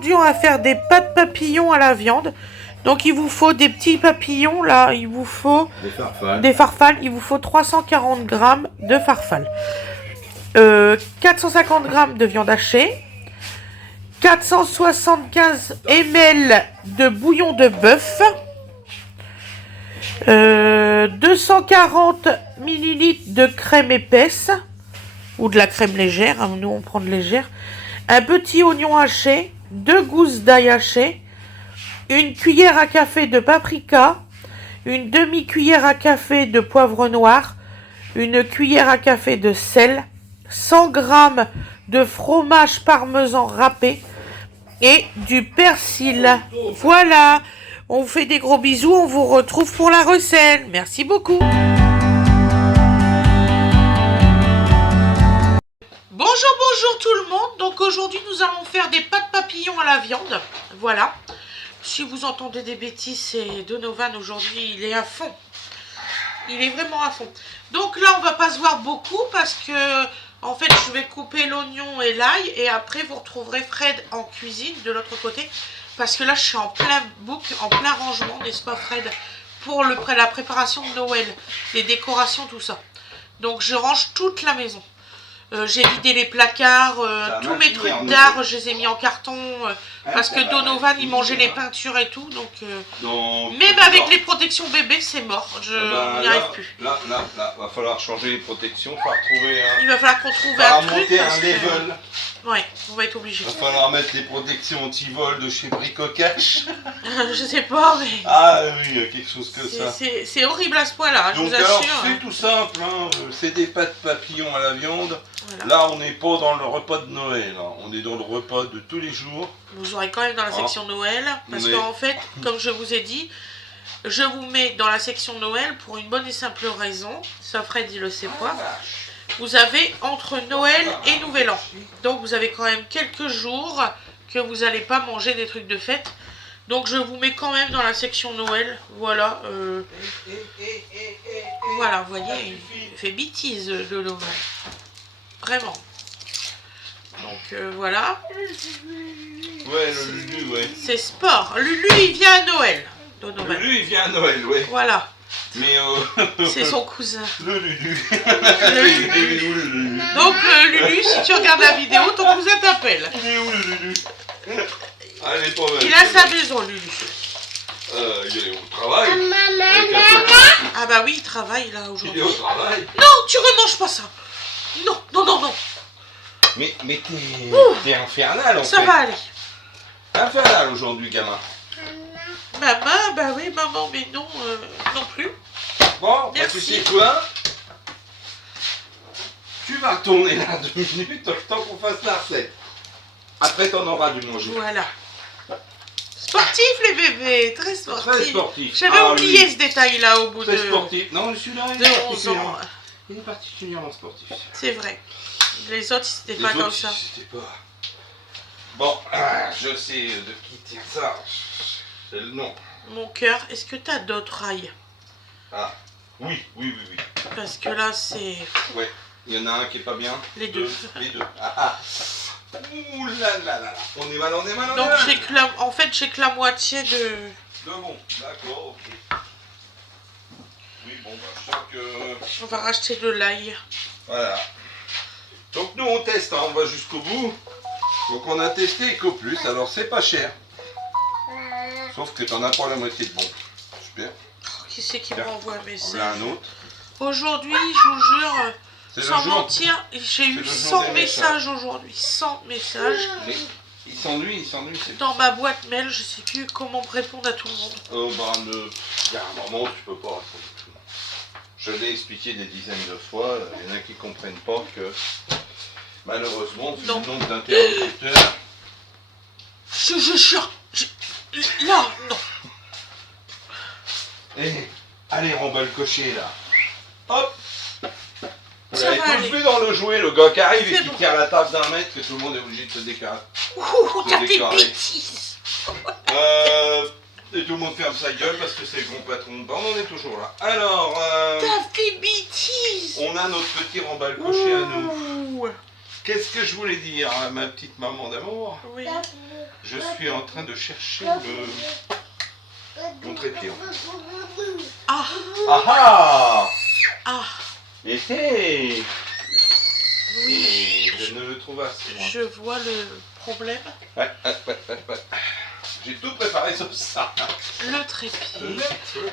aujourd'hui, on va faire des pâtes papillons à la viande. Donc, il vous faut des petits papillons, là. Il vous faut des farfales. Il vous faut 340 grammes de farfales. 450 grammes de viande hachée. 475 ml de bouillon de bœuf. 240 ml de crème épaisse. Ou de la crème légère. Hein, nous, on prend de légère. Un petit oignon haché. 2 gousses d'ail haché. Une cuillère à café de paprika. Une demi-cuillère à café de poivre noir. Une cuillère à café de sel. 100 g de fromage parmesan râpé. Et du persil. Voilà. On vous fait des gros bisous. On vous retrouve pour la recette. Merci beaucoup. Bonjour tout le monde. Donc aujourd'hui nous allons faire des pâtes papillons à la viande. Voilà. Si vous entendez des bêtises, c'est Donovan aujourd'hui, il est à fond. Il est vraiment à fond. Donc là on va pas se voir beaucoup parce que en fait je vais couper l'oignon et l'ail et après vous retrouverez Fred en cuisine de l'autre côté. Parce que là je suis en plein book, en plein rangement, n'est-ce pas Fred? Pour la préparation de Noël, les décorations, tout ça. Donc je range toute la maison. J'ai vidé les placards, tous mes trucs d'art, je les ai mis en carton parce que Donovan il mangeait les peintures et tout, donc même avec les protections bébé c'est mort, je n'y arrive plus. Là, va falloir changer les protections, il va falloir qu'on trouve un truc. Un level. Ouais, on va être obligé. Il va falloir mettre les protections anti-vol de chez Bricocache. Je sais pas, mais. Ah oui, il y a quelque chose que ça. C'est horrible à ce point-là, je vous assure. Donc alors, c'est tout simple, hein. C'est des pâtes papillons à la viande. Voilà. Là, on n'est pas dans le repas de Noël, hein. On est dans le repas de tous les jours. Vous aurez quand même dans la section Noël, parce qu'en fait, comme je vous ai dit, je vous mets dans la section Noël pour une bonne et simple raison. Ça, Fred, il le sait pas. Vous avez entre Noël et Nouvel An. Donc vous avez quand même quelques jours que vous n'allez pas manger des trucs de fête. Donc je vous mets quand même dans la section Noël. Voilà. Voilà, vous voyez, il fait bêtise de Noël. Vraiment. Donc voilà. Ouais, le Lulu, ouais. C'est sport. Lulu, il vient à Noël. Lulu, il vient à Noël, ouais. Voilà. Mais c'est son cousin. Le Lulu. Donc Lulu, si tu regardes la vidéo, ton cousin t'appelle. Il est où le Lulu? Allez, pas mal. Il a sa maison, Lulu. Il est au travail. Ah bah oui, il travaille là aujourd'hui. Il est au travail. Non, tu remanges pas ça. Non, non, non, non. Mais t'es infernal en fait. Ça va aller. Infernal aujourd'hui, gamin. Maman, bah oui, maman, mais non, non plus. Bon, bah tu sais quoi? Tu vas tourner là 2 minutes, le temps qu'on fasse la recette. Après, t'en auras du manger. Voilà. Sportif, les bébés, très sportif. Très sportif. J'avais oublié ce détail-là au bout de... Très sportif. Non, celui-là, il est particulièrement sportif. C'est vrai. Les autres, c'était pas comme ça. C'était pas... Bon, je sais de qui tient ça. C'est le nom. Mon cœur, est-ce que t'as d'autres rails? Ah, oui. Parce que là, c'est... Ouais, il y en a un qui est pas bien. Les deux. Les deux. Ouh là là. On est mal. Donc, en fait, j'ai que la moitié de... De bon, d'accord, ok. Oui, bon, bah, je sens que... On va racheter de l'ail. Voilà. Donc, nous, on teste, hein, on va jusqu'au bout. Donc, on a testé EcoPlus, alors c'est pas cher. Sauf que t'en as pas la moitié de bon. Super. Qui c'est qui m'envoie un message? Un autre. Aujourd'hui, je vous jure, sans mentir, j'ai eu 100 messages aujourd'hui. 100 messages. Mais il s'ennuie, c'est... Dans ma boîte mail, je sais plus comment répondre à tout le monde. Oh bah, il y a un moment où tu peux pas répondre à tout le monde. Je l'ai expliqué des dizaines de fois, il y en a qui comprennent pas que, malheureusement, vu le nombre d'interlocuteurs... Je jure, là, non. Allez, remballe le cocher, là. Hop. Vous Ça avez va tous aller. vu dans le jouet, le gars qui arrive et qui tire la table d'1 mètre, que tout le monde est obligé de se déclarer. Ouh, t'as fait bêtise. Et tout le monde ferme sa gueule parce que c'est le grand patron. Bon, on en est toujours là. Alors, t'as fait bêtise. on a notre petit remballe cocher à nous. Qu'est-ce que je voulais dire à ma petite maman d'amour? Oui. Je suis en train de chercher mon trépied. Ah, Ah ah! ah, Et c'est... oui. Je ne le trouve pas, c'est moi. Je vois le problème. Ouais. J'ai tout préparé sauf ça. Le trépied.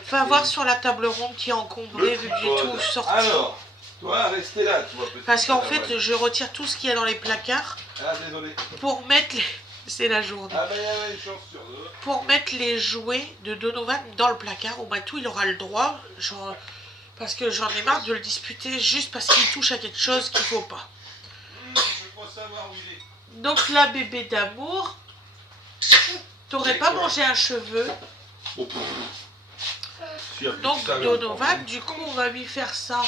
Va voir sur la table ronde qui est encombrée vu que j'ai tout sorti. Alors, toi, restez là, tu vois. Parce qu'en fait, je retire tout ce qu'il y a dans les placards Ah, désolé. pour mettre les... C'est la journée. Ah, ben, il y avait une chance sur deux. Pour mettre les jouets de Donovan dans le placard. Au Matou, il aura le droit. Genre, parce que j'en ai marre de le disputer juste parce qu'il touche à quelque chose qu'il faut pas. Je veux pas savoir où il est. Donc là, bébé d'amour, t'aurais pas mangé un cheveu. Oh, si, Donc ça, Donovan, du coup, on va lui faire ça.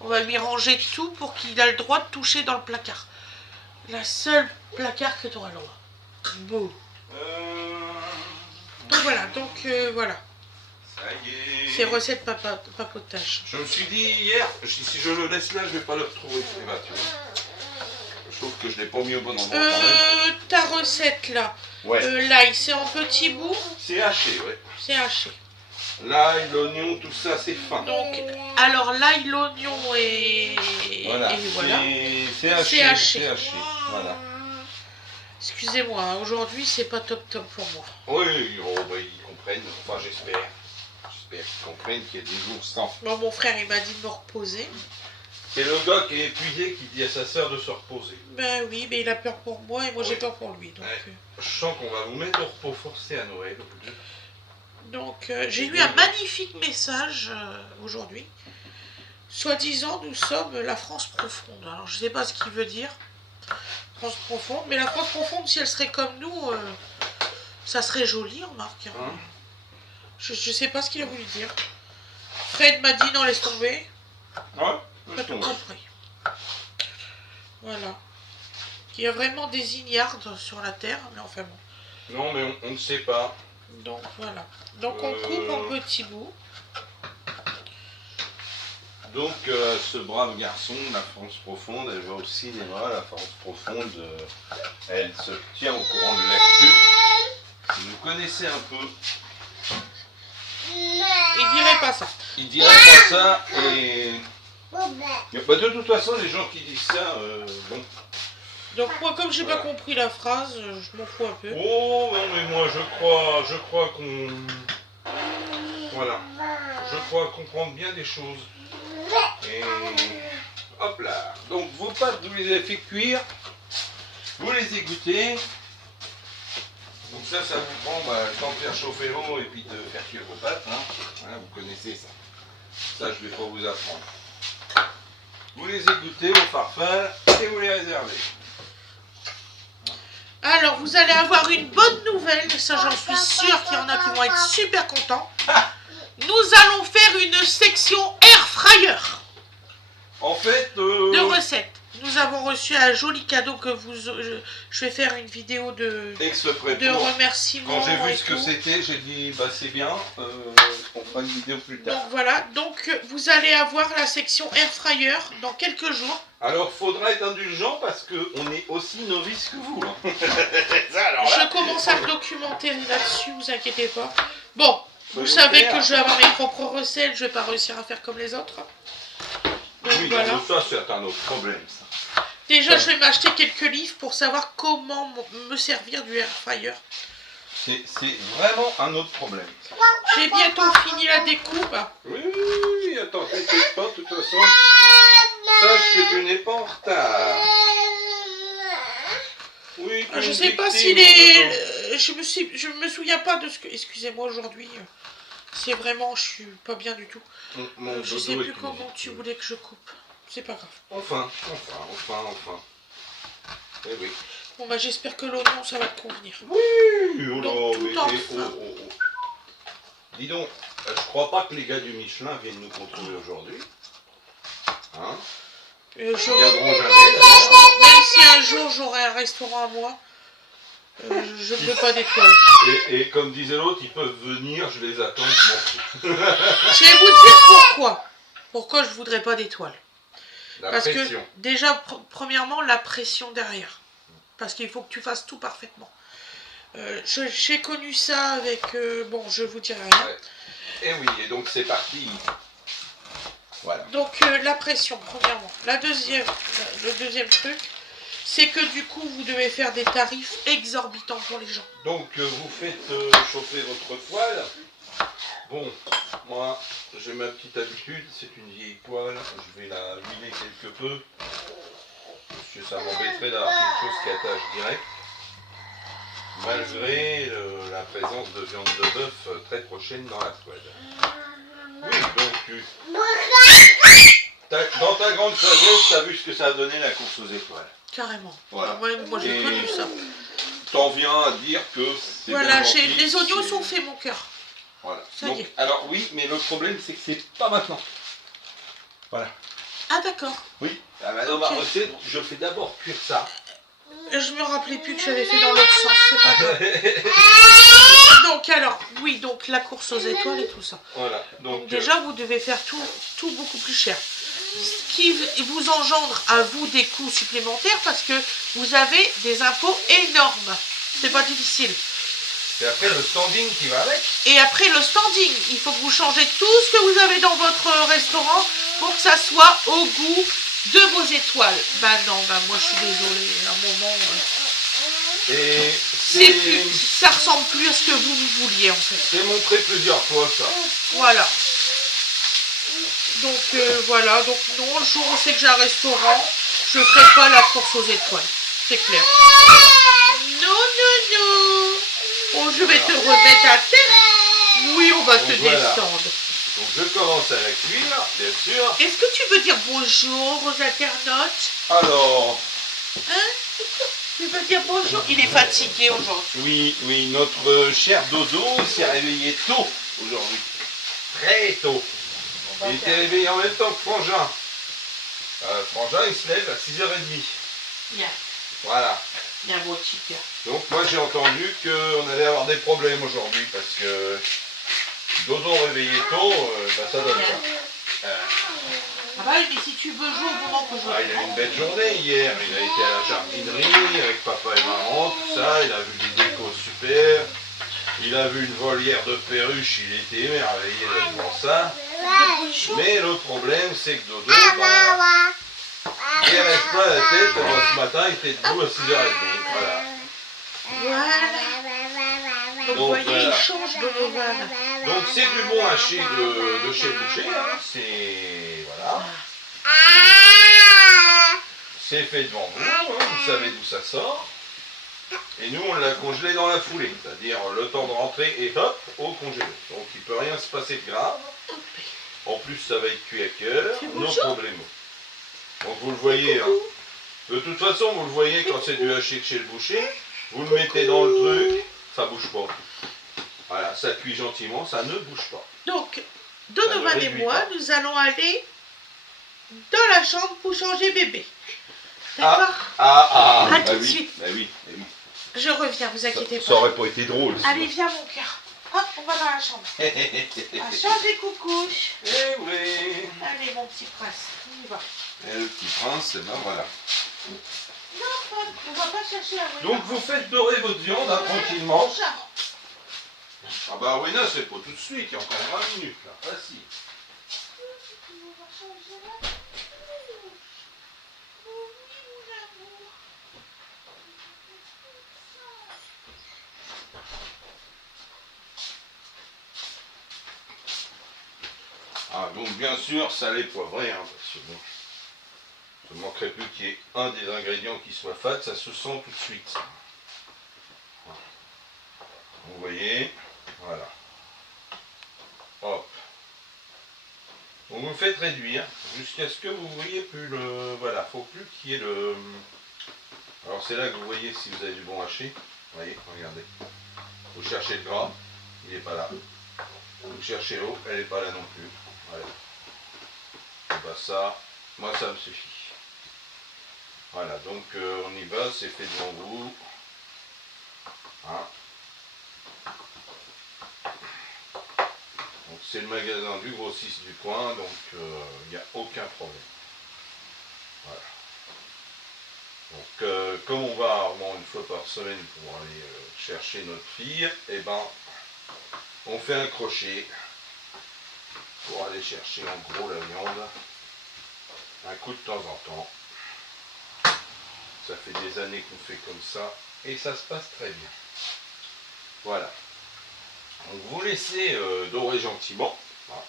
On va lui ranger tout pour qu'il ait le droit de toucher dans le placard. La seule placard que tu auras le droit. Beau. Donc voilà, voilà. Ça y est. C'est recette papotage. Je me suis dit hier, si je le laisse là, je vais pas le retrouver. Tu vois. Je trouve que je l'ai pas mis au bon endroit. Ta recette là, Ouais. l'ail, c'est en petits bouts, C'est haché, ouais. c'est haché. L'ail, l'oignon, tout ça, c'est fin. Donc, alors l'ail, l'oignon et Voilà. et voilà. C'est haché. C'est haché. C'est haché. Voilà. Excusez-moi, hein, aujourd'hui c'est pas top pour moi. Oui, oh, bah, ils comprennent. Enfin, j'espère. J'espère qu'ils comprennent qu'il y a des jours sans. Bon, mon frère il m'a dit de me reposer. C'est le gars qui est épuisé qui dit à sa sœur de se reposer. Ben oui, mais il a peur pour moi et moi j'ai peur pour lui. Donc, Ouais. Je sens qu'on va vous mettre au repos forcé à Noël. j'ai eu un magnifique message aujourd'hui. Soi-disant, nous sommes la France profonde. Alors je sais pas ce qu'il veut dire. France profonde, mais la France profonde, si elle serait comme nous, ça serait joli, remarque. Hein? Je sais pas ce qu'il a voulu dire. Fred m'a dit non, laisse tomber. Ouais. Pas tout compris. Voilà. Il y a vraiment des ignardes sur la terre, mais enfin bon. Non, mais on ne sait pas. Donc voilà. Donc on coupe en petits bouts. Donc ce brave garçon de la France profonde, elle va au cinéma, la France profonde, elle se tient au courant de l'actu. Si vous connaissez un peu, Il dirait pas ça. il dirait pas ça et... Bah, de toute façon, les gens qui disent ça, bon... Donc moi, comme j'ai Voilà. pas compris la phrase, je m'en fous un peu. Oh, non mais moi je crois qu'on... Voilà. Je crois comprendre bien des choses. Et... Hop là. Donc vos pâtes, vous les avez fait cuire. Vous les égouttez. Donc ça vous prend le temps de faire chauffer l'eau et puis de faire cuire vos pâtes. Hein. Voilà, vous connaissez ça. Ça, je vais pas vous apprendre. Vous les égouttez au farfal et vous les réservez. Alors, vous allez avoir une bonne nouvelle, ça j'en suis sûre qu'il y en a qui vont être super contents. Nous allons faire une section air fryer En fait... de recettes. Nous avons reçu un joli cadeau que je vais faire une vidéo de exprès de pour... remerciements. Quand j'ai vu et ce que tout. c'était, j'ai dit bah c'est bien, on fera une vidéo plus tard. Donc voilà, donc vous allez avoir la section air fryer dans quelques jours. Alors faudra être indulgent parce qu'on est aussi novice que vous. Hein. Ça, alors là, Je commence à me documenter là-dessus, vous inquiétez pas. Bon, vous soyons savez clairs. que je vais avoir mes propres recettes, je vais pas réussir à faire comme les autres. Donc Oui, voilà. donc ça c'est un autre problème ça. Déjà, je vais m'acheter quelques livres pour savoir comment me servir du air fryer. C'est vraiment un autre problème. J'ai bientôt fini la découpe. Oui, attends, t'inquiète pas, de toute façon. Sache que tu n'es pas en retard. Oui, tu es Je une sais pas victime, s'il est... Je me souviens pas de ce que... Excusez-moi, aujourd'hui, c'est vraiment... Je suis pas bien du tout. Mon Je dodo sais est plus une comment victime. tu voulais que je coupe. C'est pas grave. Enfin. Eh oui. Bon bah j'espère que l'oignon ça va te convenir. Oui, oh Donc, là, tout mais, en mais, fin. oh. Dis donc, je crois pas que les gars du Michelin viennent nous contrôler aujourd'hui. Hein? Je... Ils viendront jamais. d'ailleurs. Même si un jour j'aurai un restaurant à moi, je ne veux pas d'étoiles. Et comme disait l'autre, ils peuvent venir, je les attends, je m'en fous. Je vais vous dire pourquoi. Pourquoi je voudrais pas d'étoiles. La Parce pression. que déjà, premièrement, la pression derrière. Parce qu'il faut que tu fasses tout parfaitement. J'ai connu ça avec... bon, je vous dirai rien. Ouais. Et oui, et donc c'est parti. Voilà. Donc la pression, premièrement. Le deuxième truc, c'est que du coup, vous devez faire des tarifs exorbitants pour les gens. Donc vous faites chauffer votre poêle. Bon, moi j'ai ma petite habitude, c'est une vieille poêle, je vais la huiler quelque peu. Parce que ça m'embêterait d'avoir quelque chose qui attache direct. Malgré la présence de viande de bœuf très prochaine dans la poêle. Oui, donc dans ta grande sagesse, tu as vu ce que ça a donné la course aux étoiles. Carrément. Voilà. Moi j'ai connu ça. T'en viens à dire que c'est voilà, bon les oignons sont faits, mon cœur. Voilà. Ça Donc, y est. alors oui, mais le problème c'est que c'est pas maintenant. Voilà. Ah d'accord. Oui. Ah bah, dans ma recette, je fais d'abord cuire ça. Je me rappelais plus que j'avais fait dans l'autre sens, c'est pas grave. Donc alors, oui, donc la course aux étoiles et tout ça. Voilà. Donc déjà, vous devez faire tout beaucoup plus cher. Ce qui vous engendre à vous des coûts supplémentaires parce que vous avez des impôts énormes. C'est pas difficile. Et après le standing qui va avec. Et après le standing, il faut que vous changez tout ce que vous avez dans votre restaurant pour que ça soit au goût de vos étoiles. Bah non, bah moi je suis désolée, à un moment... Et ça ressemble plus à ce que vous vouliez en fait. C'est montré plusieurs fois ça. Voilà. Donc voilà, donc non, le jour où c'est que j'ai un restaurant, je ne ferai pas la course aux étoiles. C'est clair. Non. Oh, je vais te remettre à terre. Oui, on va te descendre. Donc je commence à la cuire, bien sûr. Est-ce que tu veux dire bonjour aux internautes? Alors. Hein? Tu veux dire bonjour? Il est fatigué aujourd'hui. Oui, notre cher Dodo s'est réveillé tôt aujourd'hui. Très tôt. Il était réveillé en même temps que Frangin. Frangin, il se lève à 6h30. Bien. Voilà. Bien, beau petit cœur. Donc moi j'ai entendu qu'on allait avoir des problèmes aujourd'hui parce que Dodo réveillé tôt, ça donne ça. Ah bah mais si tu veux jouer au moment que je... Il a eu une belle journée hier, il a été à la jardinerie avec papa et maman, tout ça, il a vu des décos super, il a vu une volière de perruches, il était émerveillé devant ça. Mais le problème c'est que Dodo, il ne reste pas la tête, ce matin il était debout à 6h30. Voilà. Donc vous voyez, il change de Donovan. Donc c'est du bon haché de chez Boucher, hein. C'est... Voilà. C'est fait devant vous, hein. Vous savez d'où ça sort. Et nous on l'a congelé dans la foulée, c'est-à-dire le temps de rentrer et hop, au congélo. Donc il ne peut rien se passer de grave. En plus ça va être cuit à cœur, no problème. Donc vous le voyez, hein. De toute façon vous le voyez quand c'est du haché de chez le boucher, vous le mettez dans le truc, ça bouge pas. Voilà, ça cuit gentiment, ça ne bouge pas. Donc, Donovan et moi, nous allons aller dans la chambre pour changer bébé. D'accord? À tout de suite. Bah oui. Je reviens, vous inquiétez pas. Ça aurait pas été drôle. Allez, viens mon cœur. Hop, on va dans la chambre. À changer coucouche. Eh oui. Allez, mon petit prince, on y va. Et le petit prince, ben voilà. Non, on va pas chercher la Wena. Donc vous faites dorer votre viande tranquillement. Ah bah Wena, c'est pas tout de suite, il y a encore 20 minutes là. Facile. Ah donc bien sûr, salé, poivré, hein, parce que bon, il ne manquerait plus qu'il y ait un des ingrédients qui soit fat, ça se sent tout de suite. Vous voyez, voilà. Hop. Donc vous le faites réduire jusqu'à ce que vous voyez plus le... Voilà, faut plus qu'il y ait le... Alors c'est là que vous voyez si vous avez du bon haché. Vous voyez, regardez. Vous cherchez le gras, il n'est pas là. Vous cherchez l'eau, elle n'est pas là non plus. Voilà. Et bah ça, moi ça me suffit. Voilà, donc on y va, c'est fait devant vous. Hein. Donc c'est le magasin du grossiste du coin, donc il n'y a aucun problème. Voilà. Donc comme on va rarement une fois par semaine pour aller chercher notre fille, et ben on fait un crochet pour aller chercher en gros la viande un coup de temps en temps. Ça fait des années qu'on fait comme ça et ça se passe très bien. Voilà. Donc vous laissez dorer gentiment. Voilà.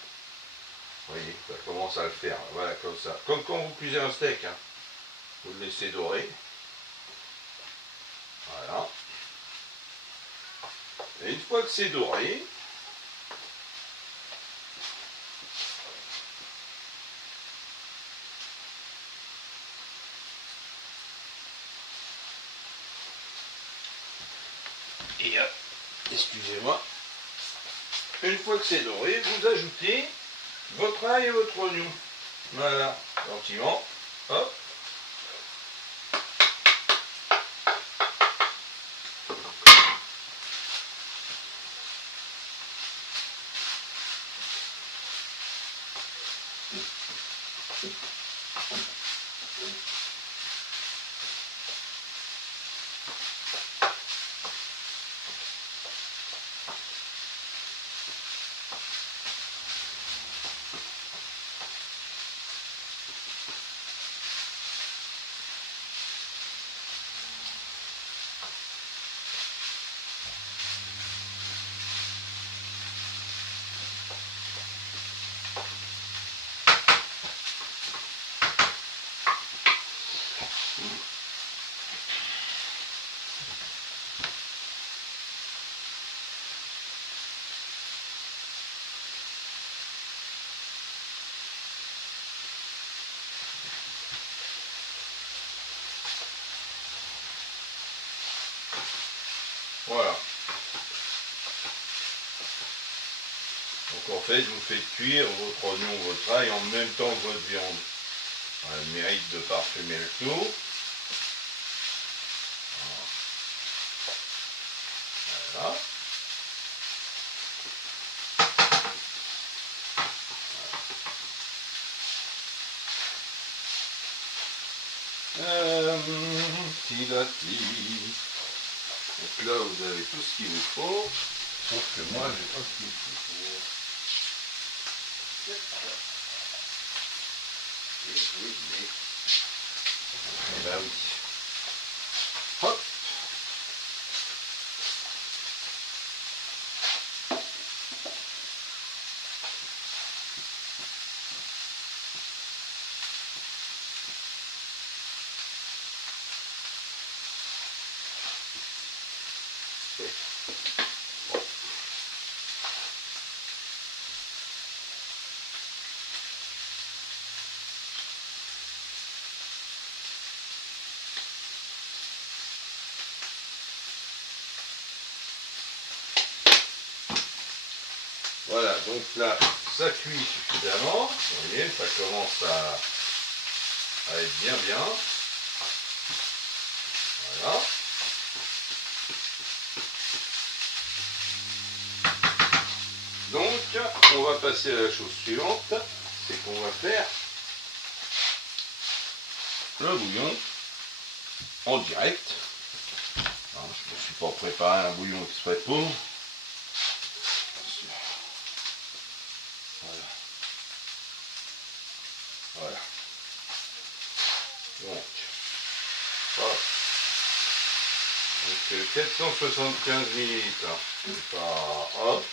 Vous voyez, ça commence à le faire. Voilà, comme ça. Comme quand vous cuisez un steak. Hein. Vous le laissez dorer. Voilà. Et une fois que c'est doré, et hop, excusez-moi, une fois que c'est doré, vous ajoutez votre ail et votre oignon. Voilà, gentiment. Hop. Voilà. Donc en fait, vous faites cuire votre oignon, votre ail en même temps que votre viande. Elle mérite de parfumer le tout. Voilà. Donc là, vous avez tout ce qu'il vous faut. Sauf que moi, j'ai pas ce qu'il faut pour... Eh ben oui. Hop. Voilà, donc là, ça cuit suffisamment. Vous voyez, ça commence à être bien. Voilà. Donc, on va passer à la chose suivante, c'est qu'on va faire le bouillon en direct. Alors, je ne me suis pas préparé un bouillon exprès pour. Voilà. Donc, hop. Donc c'est 475 ml. C'est pas hop.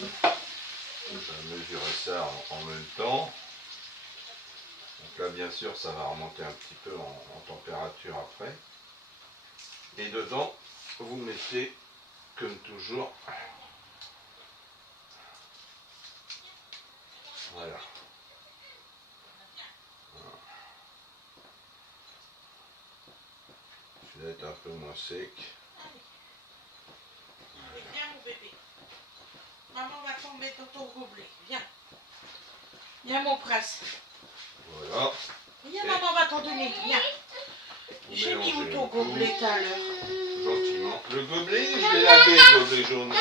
Je vais mesurer ça en même temps. Donc là, bien sûr, ça va remonter un petit peu en température après. Et dedans, vous mettez, comme toujours, voilà. Je vais être un peu moins sec. Viens mon bébé. Maman va t'en mettre dans ton gobelet. Viens. Viens mon prince. Voilà. Viens, maman va t'en donner. Viens. J'ai mis où ton gobelet tout à l'heure? Gentiment. Le gobelet, je l'ai lavé, le gobelet jaune.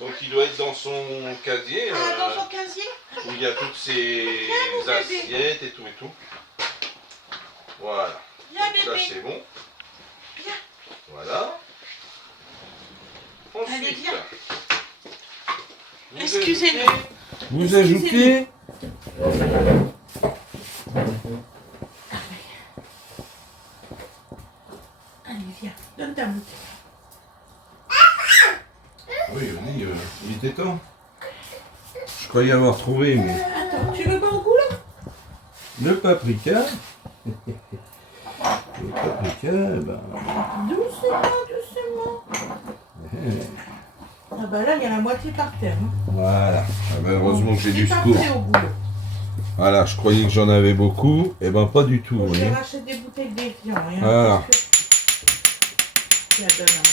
Donc il doit être dans son casier. Ah, dans son casier? Où il y a toutes ces assiettes et tout et tout. Voilà. Viens, Donc ça bébé. c'est bon. Viens. Voilà. Allez, Ensuite, viens. vous Excusez-nous. ajoutez- Vous Excusez-nous. ajoutez Allez, viens. Donne ta bouteille. Oui, vas-y, il était temps. Je croyais avoir trouvé, mais... Attends, tu veux pas au goût là? Le paprika. Le paprika, ben... Doucement, doucement. Ah bah là, il y a la moitié par terre. Hein. Voilà. Ah ben, heureusement que j'ai du C'est pas secours. prêt au goût. Là. Voilà, je croyais que j'en avais beaucoup. Eh ben, pas du tout, vous Bon, je voyez. rachète des bouteilles d'Evian. Hein, Voilà. Je la donne à maman.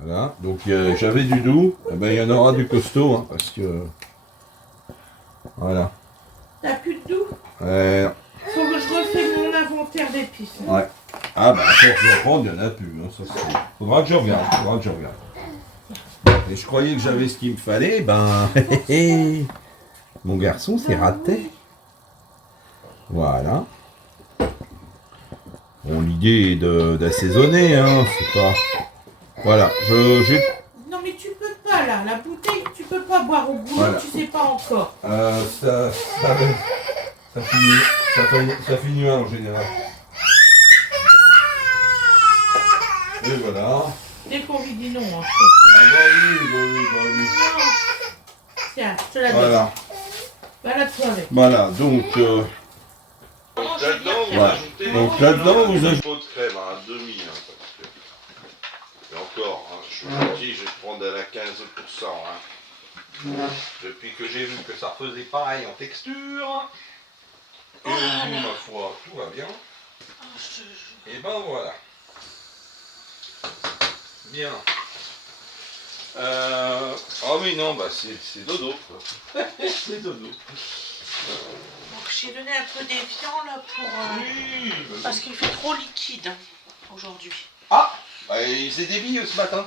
Voilà. Donc, j'avais du doux. Eh ben, il y en aura du costaud, hein, parce que... Voilà. T'as plus de doux? Ouais. Faut que je refais mon inventaire d'épices. Hein. Ouais. Ah bah, à force d'en prendre, il n'y en a plus. Hein, ça, faudra que je regarde. Faudra que je regarde. Et je croyais que j'avais ce qu'il me fallait. Ben, mon garçon s'est raté. Voilà. Bon, l'idée est d'assaisonner, hein. C'est pas... Voilà. J'ai... Non mais tu peux pas là, la bouteille, tu peux pas boire au goût, Voilà. tu sais pas encore. Ça finit en général. Et voilà. Dès qu'on lui dit non, hein, Ah bah oui. Non. Tiens, je te la donne. Voilà. Balade-toi avec. Voilà, donc... Maman, je vais bien faire. Voilà. Donc là-dedans, vous ajoutez... Faut de crème à 1,5 parce que... Et encore, hein, je suis gentil, je vais prendre à la 15%. Hein. Depuis que j'ai vu que ça faisait pareil en texture, et au goût, ma foi, tout va bien. Ah, je te jure. Et ben voilà. Bien. Ah oui, non, bah c'est dodo, quoi. C'est dodo. Donc j'ai donné un peu d'Evian là pour... Oui, parce qu'il fait trop liquide hein, aujourd'hui. Ah, bah, il s'est débillé ce matin.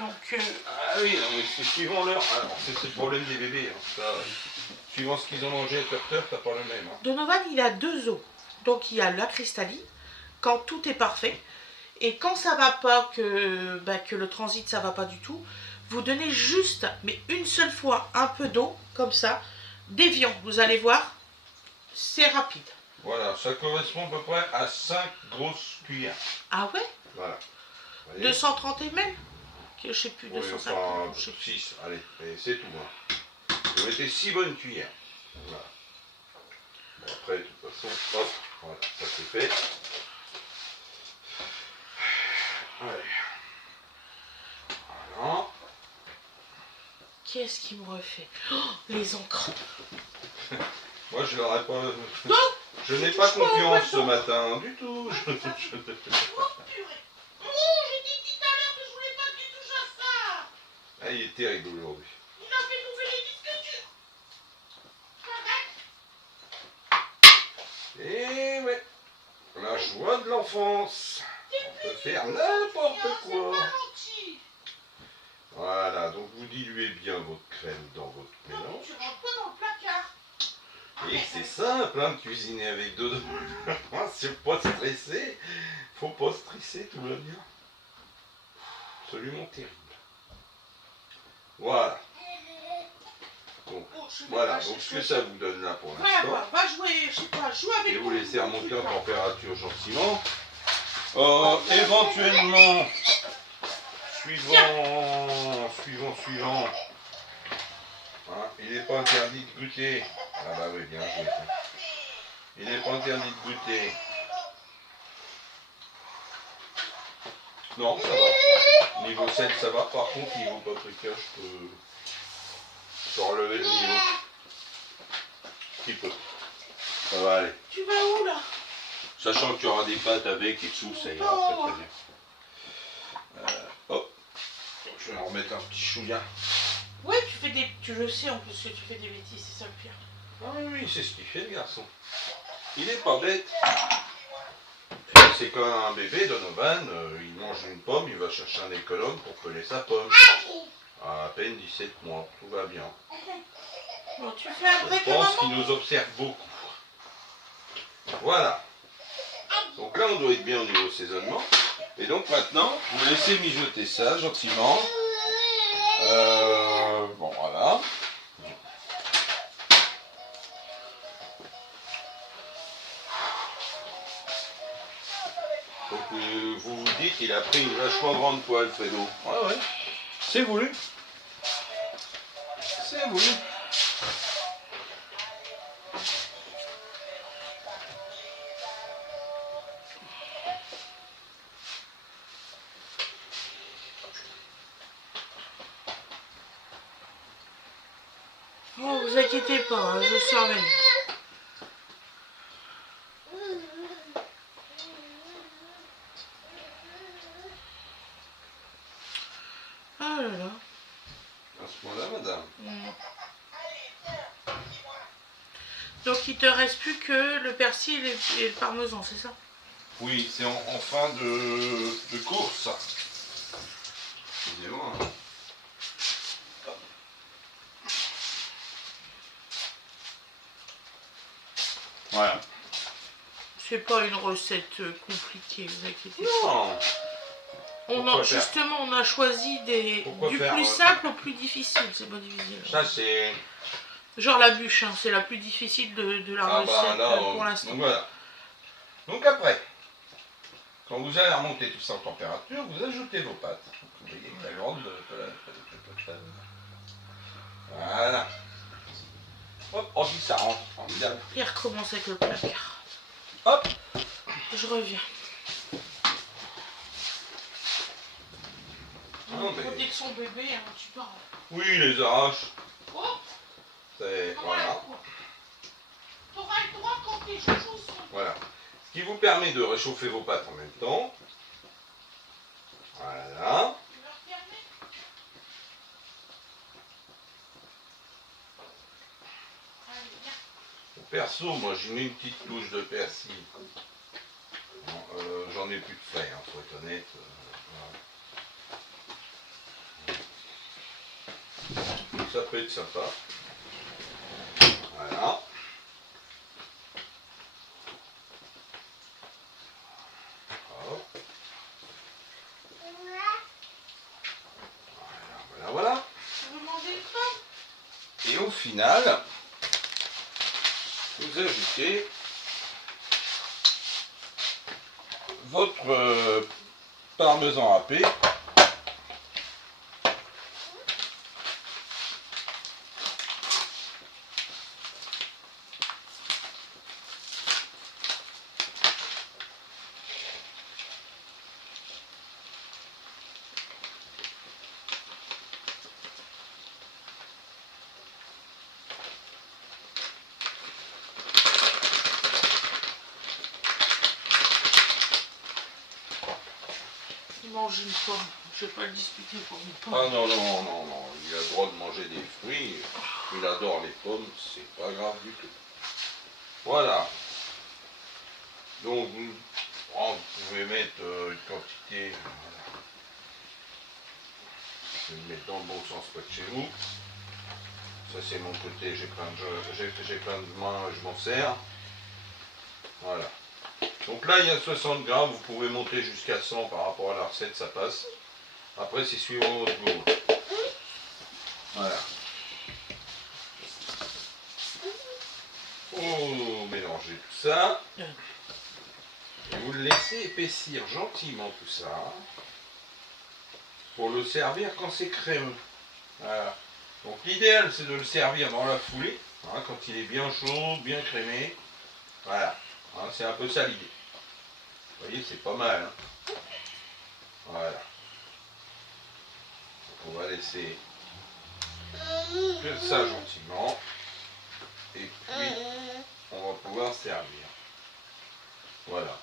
Donc Ah oui, non, mais c'est suivant l'heure. Alors, c'est le problème des bébés. Hein. Ça, suivant ce qu'ils ont mangé à cette heure, t'as pas le même. Hein. Donovan il a 2 os. Donc il y a la cristalline, quand tout est parfait. Et quand ça va pas, que le transit ça va pas du tout, vous donnez juste, mais une seule fois, un peu d'eau, comme ça, d'Evian. Vous allez voir, c'est rapide. Voilà, ça correspond à peu près à 5 grosses cuillères. Ah ouais? Voilà. 230 ml? Je sais plus, Oui, 250. enfin, je sais plus. 6, allez, et c'est tout. Hein. Vous mettez 6 bonnes cuillères. Voilà. Bon, après, de toute façon, hop, voilà, ça c'est fait. Allez. Voilà. Qu'est-ce qui me refait? Oh, les encres. Moi, je leur ai pas... Non, Je n'ai pas confiance ce matin, du tout. Oh purée. Oh, j'ai dit tout à l'heure que je voulais pas que tu touches à ça. Ah, il est terrible aujourd'hui. Il a fait bouffer les disques durs. Et ouais, la joie de l'enfance. On peut faire n'importe C'est quoi. pas gentil. Voilà, donc vous diluez bien votre crème dans votre Non, mais mélange. tu rentres pas dans le placard. Et c'est simple hein, de cuisiner avec deux. C'est pas stressé. Faut pas stresser, tout va bien. Absolument terrible. Voilà. Donc, Oh, je vais voilà, pas donc ce chercher. que ça vous donne là pour Voilà, l'instant. va jouer, je sais pas, joue avec Et vous ton- laissez ton remonter truc, en là. température gentiment. Éventuellement, suivant. Hein, il n'est pas interdit de goûter. Ah bah oui, bien joué. Il n'est pas interdit de goûter. Non, ça va. Niveau sel, ça va. Par contre, niveau paprika, je peux relever le niveau. Un petit peu. Ça va aller. Tu vas où là? Sachant qu'il y aura des pâtes avec et tout, ça ira très très bien. Hop. Je vais en remettre un petit chouïa. Ouais, tu le sais en plus que tu fais des bêtises, c'est ça le pire. Ah oui, oui, c'est ce qu'il fait le garçon. Il est pas bête. Puis, c'est comme un bébé, Donovan, il mange une pomme, il va chercher un économe pour peler sa pomme. À peine 17 mois, tout va bien. Bon, tu fais un Je break à pense maman? qu'il nous observe beaucoup. Voilà. Donc là, on doit être bien au niveau assaisonnement. Et donc maintenant, vous laissez mijoter ça gentiment. Bon, voilà. Donc vous vous dites, il a pris une vachement grande poêle, Fredo. Ouais, ouais. C'est voulu. C'est voulu. Oh, vous inquiétez pas, hein, je surveille. Ah là là. À ce moment-là, madame. Donc il te reste plus que le persil et le parmesan, c'est ça? Oui, c'est en fin de course. Excusez-moi. Voilà. C'est pas une recette compliquée, vous inquiétez pas. Non. Justement, on a choisi du plus simple au plus difficile, c'est pas difficile. Ça, c'est... Genre la bûche, hein, c'est la plus difficile de la recette pour l'instant. Donc voilà. Donc après, quand vous allez remonter tout ça en température, vous ajoutez vos pâtes. Vous voyez la grande... Voilà. Hop, on dit ça rentre. Formidable. Il recommence avec le placard. Hop. Je reviens. Non, mais... Côté de son bébé, hein, tu parles. Oui, il les arrache. Oh, C'est... Voilà. t'auras le droit quand tes joujoux sont... Voilà. Ce qui vous permet de réchauffer vos pâtes en même temps. Voilà. Tu veux regarder? Allez, viens. Perso, moi j'y mets une petite touche de persil. Bon, j'en ai plus de frais, hein, faut être honnête. Voilà. Ça peut être sympa. Voilà. Hop. Voilà, voilà. Tu veux manger le pain? Et au final, vous ajoutez votre parmesan râpé. Mange une pomme. Je vais pas le disputer pour une pomme. Ah non, non, non, non, il a le droit de manger des fruits, il adore les pommes, c'est pas grave du tout. Voilà. Donc, vous pouvez mettre une quantité, voilà. Je vais le mettre dans le bon sens près de chez vous. Ça c'est mon côté, j'ai plein de mains, je m'en sers. Voilà. Donc là il y a 60 grammes, vous pouvez monter jusqu'à 100 par rapport à la recette, ça passe. Après c'est suivant votre goût. Voilà. Oh, mélangez tout ça. Et vous le laissez épaissir gentiment tout ça. Pour le servir quand c'est crémeux. Voilà. Donc l'idéal c'est de le servir dans la foulée, hein, quand il est bien chaud, bien crémé. Voilà. Hein, c'est un peu ça l'idée. Vous voyez, c'est pas mal. Hein. Voilà. Donc on va laisser que ça gentiment. Et puis on va pouvoir servir. Voilà.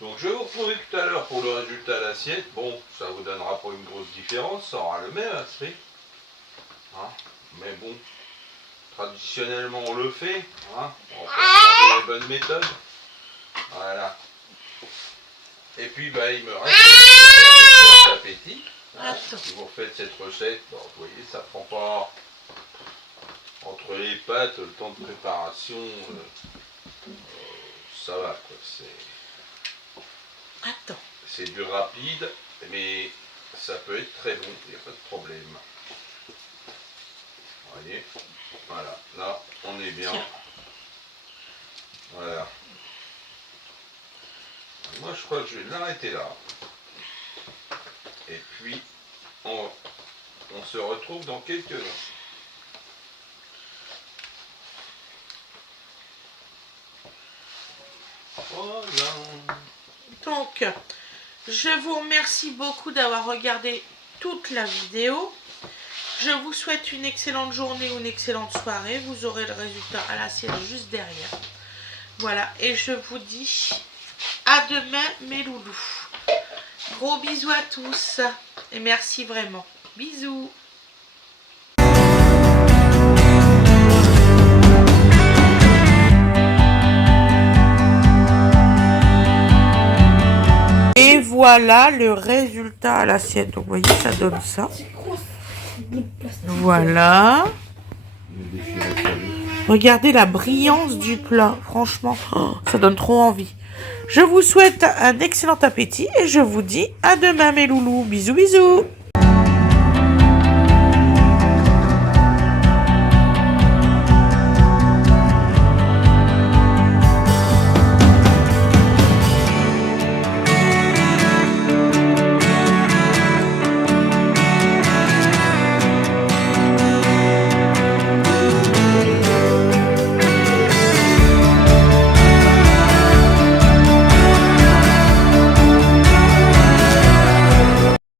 Donc je vais vous retrouver tout à l'heure pour le résultat d'assiette. Bon, ça vous donnera pas une grosse différence, ça aura le même aspect. Hein, mais bon, traditionnellement on le fait. Hein, on fait les bonnes méthodes. Voilà. Et puis bah, il me reste cet appétit. Hein, si vous refaites cette recette, bon, vous voyez, ça prend pas entre les pâtes, le temps de préparation, ça va quoi. Attends. C'est du rapide, mais ça peut être très bon, il n'y a pas de problème. Vous voyez, voilà, là on est bien. Tiens. Voilà. Moi je crois que je vais l'arrêter là. Et puis on se retrouve dans quelques instants. Voilà. Donc, je vous remercie beaucoup d'avoir regardé toute la vidéo. Je vous souhaite une excellente journée ou une excellente soirée. Vous aurez le résultat à l'assiette juste derrière. Voilà, et je vous dis à demain mes loulous. Gros bisous à tous et merci vraiment. Bisous. Et voilà le résultat à l'assiette. Donc vous voyez, ça donne ça. Voilà. Regardez la brillance du plat. Franchement, oh, ça donne trop envie. Je vous souhaite un excellent appétit et je vous dis à demain mes loulous. Bisous bisous.